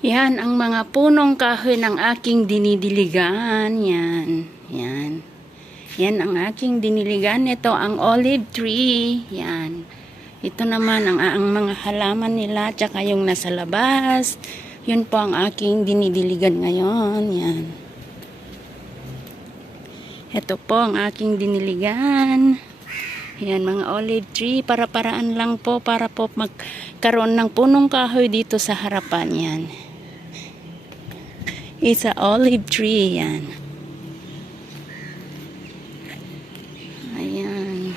Yan ang mga punong kahoy ng aking dinidiligan. Yan. Yan. Yan ang aking diniligan. Ito ang olive tree. Yan. Ito naman ang mga halaman nila. Tsaka yung nasa labas. Yun po ang aking dinidiligan ngayon. Yan. Ito po ang aking diniligan. Yan, mga olive tree. Para-paraan lang po. Para po magkaroon ng punong kahoy dito sa harapan. Yan. It's a olive tree. Yan. Ayan.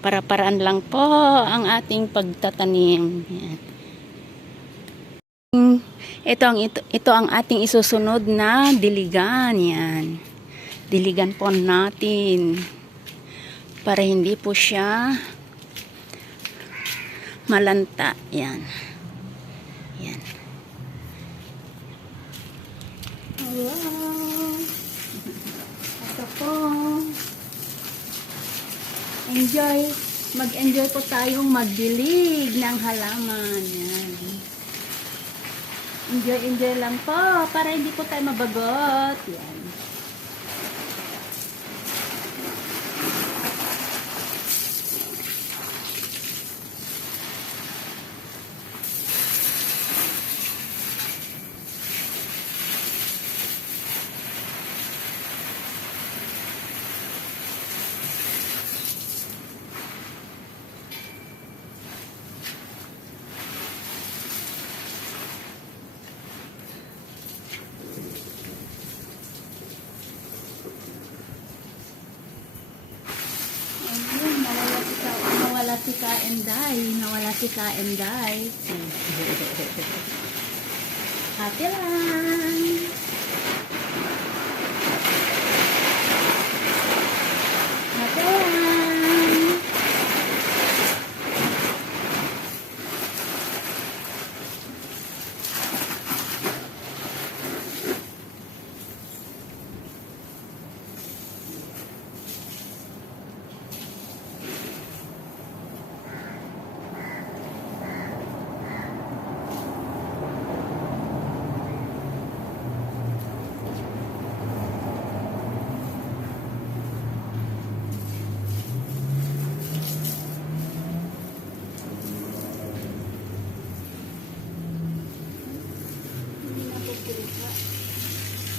Para-paraan lang po ang ating pagtatanim. Yan. Ito ang ating isusunod na diligan. Yan. Diligan po natin. Para hindi po siya malanta. Yan. Yan. Wow. Ito po. Mag-enjoy po tayong magdilig ng halaman. Yan. Enjoy lang po para hindi po tayo mabagot. Yan. Nawala si Kaenday. Hati lang. Hati lang.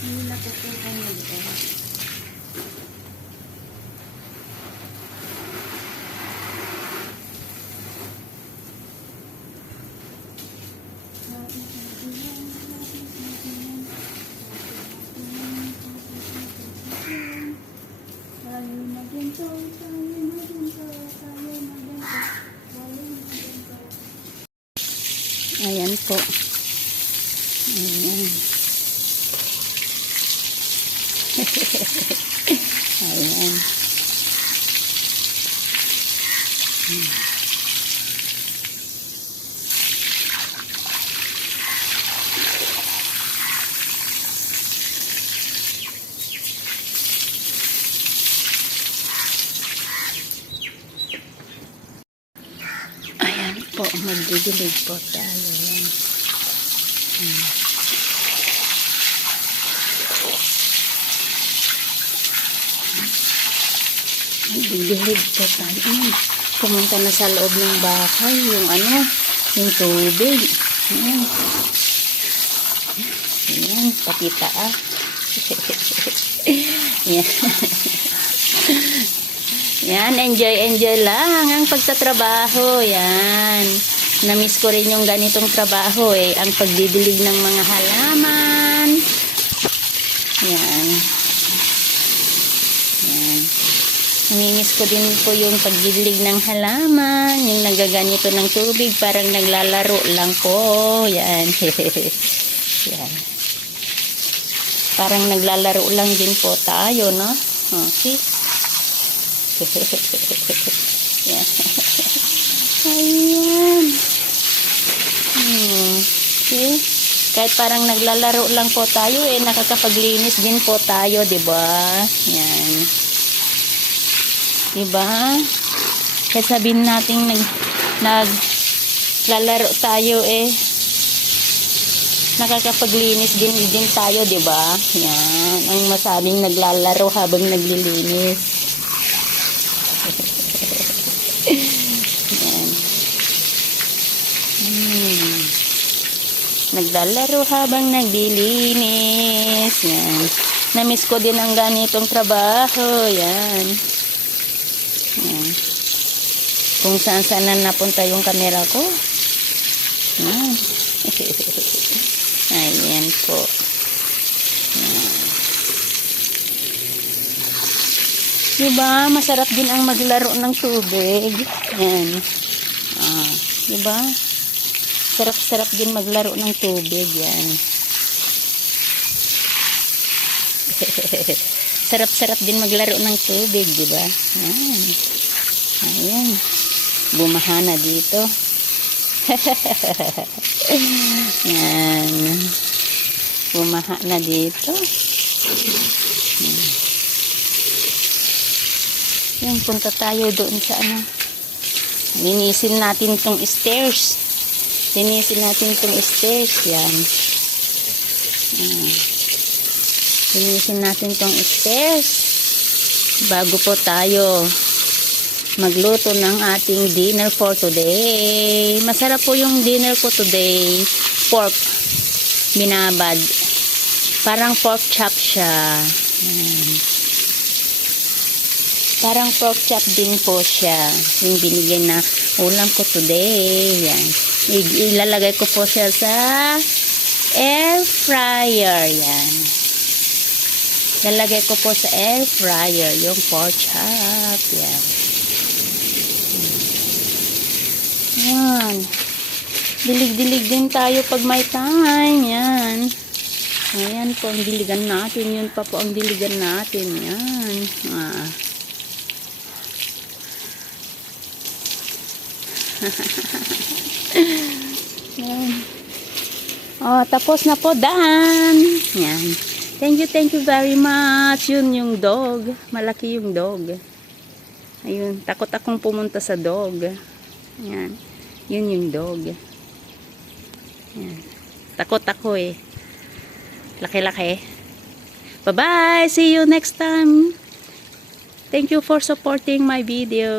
Hindi napupunta nito. Ayan po. Ayan. Ayan. Ayan po, magdidilig po tayo. Magdidilig po tayo. Pumunta na sa loob ng bahay yung tubig. Ayan. Ayan, pakita Ayan. Yan, enjoy lang ang pagtatrabaho. Yan. Namiss ko rin yung ganitong trabaho ang pagdidilig ng mga halaman. Yan. Yan. Namimiss ko din po yung pagdidilig ng halaman, yung nagaganito ng tubig, parang naglalaro lang po. Yan. Yan. Parang naglalaro lang din po tayo, no? Okay. Yan. Ayan. Okay. Kahit parang naglalaro lang po tayo, nakakapaglinis din po tayo, diba? Yan. Diba? Kahit sabihin natin lalaro tayo eh. Nakakapaglinis din tayo, di ba? Yan. Ang masabing naglalaro habang naglilinis. Yan. Naglalaro habang naglilinis. Yan. Namiss ko din ang ganitong trabaho. Yan. Yan. Kung saan na napunta yung camera ko. Yan. Ayan po. Yan. Diba? Masarap din ang maglaro ng tubig. Yan. Diba? Sarap-sarap din maglaro ng tubig. Yan. Sarap-sarap din maglaro ng tubig. Diba? Yan. Ayan. Bumaha na dito. Yan. Bumaha na dito. Yan, punta tayo doon sa ano. Linisin natin tong stairs. Linisin natin tong stairs. Yan. Linisin natin tong stairs. Bago po tayo magluto ng ating dinner for today. Masarap po yung dinner ko today. Pork. Binabad. Parang pork chop siya. Parang pork chop din po siya. Yung binigay na ulam ko today. Yan. Ilalagay ko po siya sa air fryer. Yan. Lalagay ko po sa air fryer yung pork chop. Yan. Yan. Dilig-dilig din tayo pag may time. Yan. Ayan po ang diligan natin. Yun pa po ang diligan natin. Yan. Yan. Tapos na po. Done. Yan. Thank you very much. Yun yung dog. Malaki yung dog. Ayun. Takot akong pumunta sa dog. Yan. Yun yung dog. Yan. Takot ako eh. Laki-laki. Bye-bye! See you next time! Thank you for supporting my video.